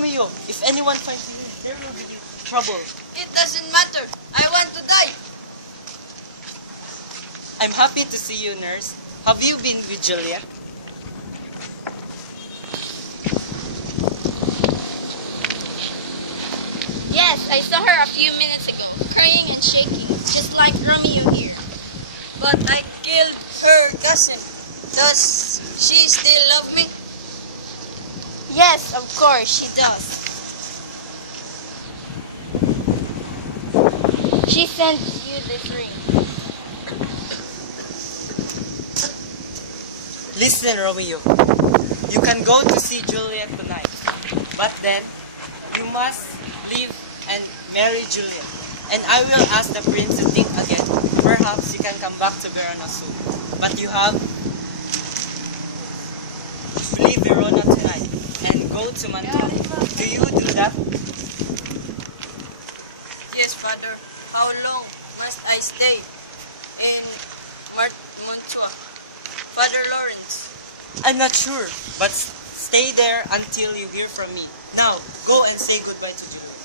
Romeo. If anyone finds you, there will be trouble. It doesn't matter. I want to die. I'm happy to see you, nurse. Have you been with Juliet? Yes, I saw her a few minutes ago, crying and shaking, just like Romeo here. But I killed her cousin. Does she still love me? Yes, of course she does. She sent you this ring. Listen, Romeo. You can go to see Juliet tonight. But then, you must leave and marry Juliet. And I will ask the prince to think again. Perhaps you can come back to Verona soon. But you have to leave Verona tonight and go to Mantua. Do you do that? Yes, Father. How long must I stay in Mantua? Father Lawrence. I'm not sure, but stay there until you hear from me. Now, go and say goodbye to Juliet.